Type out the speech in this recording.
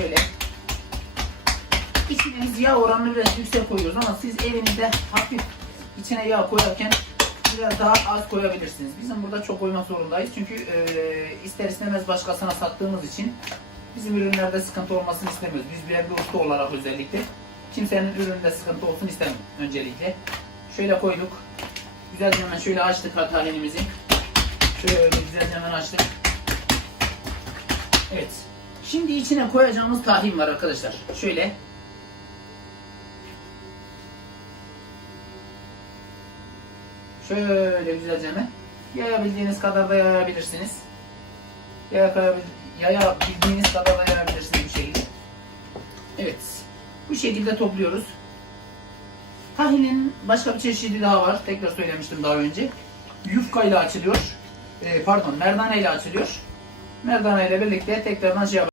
şöyle. İçine yağ oranını biraz yüksek koyuyoruz ama siz evinizde hafif içine yağ koyarken biraz daha az koyabilirsiniz. Bizim burada çok koymak zorundayız. Çünkü e, ister istemez başkasına sattığımız için bizim ürünlerde sıkıntı olmasını istemiyoruz. Biz bir evde usta olarak özellikle kimsenin ürününde sıkıntı olsun istemiyoruz öncelikle. Şöyle koyduk. Güzelce hemen şöyle açtık tahinimizi. Şöyle güzelce hemen açtık. Evet. Şimdi içine koyacağımız tahin var arkadaşlar. Şöyle. Şöyle güzelce hemen. Yayabildiğiniz kadar da yayabilirsiniz. Yayabil, yayabildiğiniz kadar da yayabilirsiniz bu şekilde. Evet. Bu şekilde topluyoruz. Tahinin başka bir çeşidi daha var. Tekrar söylemiştim daha önce. Yufka ile açılıyor. Ee, pardon, merdane ile açılıyor. Merdane ile birlikte tekrardan şey yap-